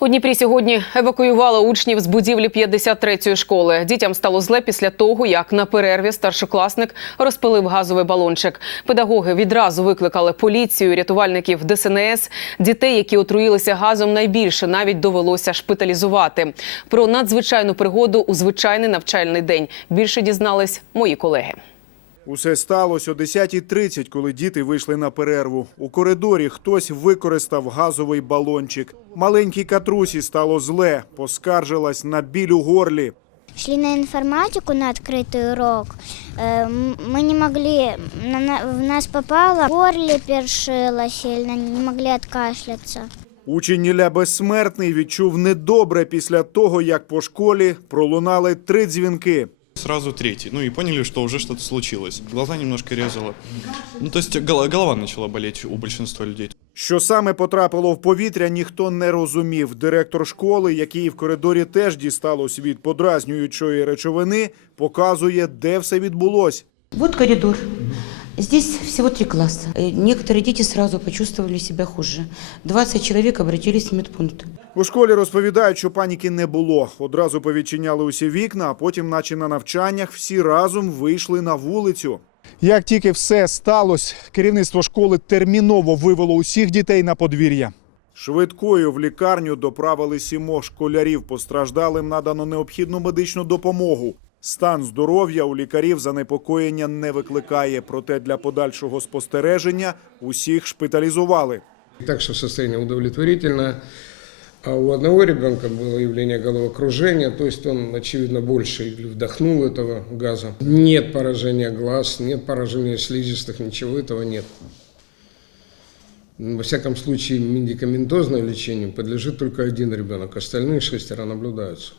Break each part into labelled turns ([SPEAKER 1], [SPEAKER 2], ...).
[SPEAKER 1] У Дніпрі сьогодні евакуювали учнів з будівлі 53-ї школи. Дітям стало зле після того, як на перерві старшокласник розпилив газовий балончик. Педагоги відразу викликали поліцію, рятувальників ДСНС. Дітей, які отруїлися газом, найбільше навіть довелося шпиталізувати. Про надзвичайну пригоду у звичайний навчальний день більше дізнались мої колеги.
[SPEAKER 2] Усе сталося о 10.30, коли діти вийшли на перерву. У коридорі хтось використав газовий балончик. Маленькій катрусі стало зле, поскаржилась на біль у горлі.
[SPEAKER 3] Шли на информатику на открытый урок. Э, м- Мы не могли, на- на- в нас попало, в горле першило сильно, не могли откашляться.
[SPEAKER 2] Учень Ілля Безсмертний відчув недобре після того, як по школі пролунали три дзвінки.
[SPEAKER 4] Сразу третий. Ну и поняли, что уже что-то случилось. Глаза немножко резало. Ну, то есть голова, голова начала болеть у большинства людей.
[SPEAKER 2] Що саме потрапило в повітря, ніхто не розумів. Директор школи, який в коридорі теж дісталось від подразнюючої речовини, показує, де все відбулось.
[SPEAKER 5] Вот коридор. Здесь всего три класса. Э, Некоторые дети сразу почувствовали себя хуже. 20 человек обратились в медпункт.
[SPEAKER 2] У школі розповідають, що паніки не було. Одразу повідчиняли усі вікна, а потім, наче на навчаннях, всі разом вийшли на вулицю. Як тільки все сталося, керівництво школи терміново вивело усіх дітей на подвір'я. Швидкою в лікарню доправили сімох школярів. Постраждалим надано необхідну медичну допомогу. Стан здоров'я у лікарів занепокоєння не викликає. Проте для подальшого спостереження усіх шпиталізували.
[SPEAKER 6] Так что состояние удовлетворительное. А у одного ребенка было явление головокружения, то есть он, очевидно, больше или вдохнул этого газа. Нет поражения глаз, нет поражения слизистых, ничего этого нет. Во всяком случае, медикаментозному лечению подлежит только один ребенок, остальные шестеро наблюдаются.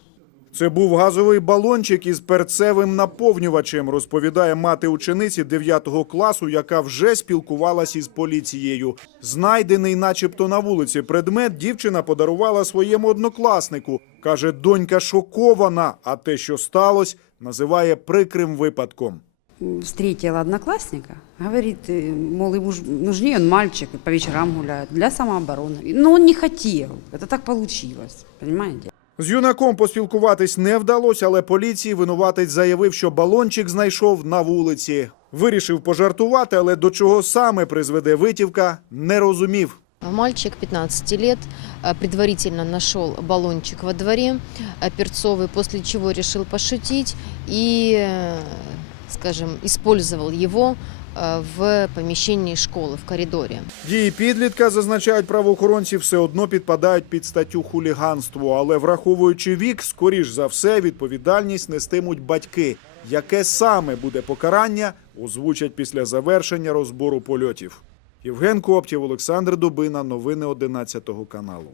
[SPEAKER 2] Це був газовий балончик із перцевим наповнювачем, розповідає мати учениці 9 класу, яка вже спілкувалась із поліцією. Знайдений, начебто, на вулиці предмет дівчина подарувала своєму однокласнику. Каже, донька шокована, а те, що сталося, називає прикрим випадком.
[SPEAKER 7] встретила одноклассника, говорит, э, мол, ему ж- нужнее он мальчик, и по вечерам гуляет, для самообороны. Но он не хотел, это так получилось, понимаете?
[SPEAKER 2] З юнаком поспілкуватись не вдалося, але поліції винуватець заявив, що балончик знайшов на вулиці. Вирішив пожартувати, але до чого саме призведе витівка, не розумів.
[SPEAKER 8] Мальчик 15 лет э, предварительно нашел баллончик во дворе э, перцовый, после чего решил пошутить и, э, скажем, использовал его э, в помещении школы, в коридоре.
[SPEAKER 2] Дії підлітка, зазначають правоохоронці, все одно підпадають під статтю хуліганство. Але враховуючи вік, скоріш за все, відповідальність нестимуть батьки. Яке саме буде покарання, озвучать після завершення розбору польотів. Євген Коптєв, Олександр Дубина. Новини 11 каналу.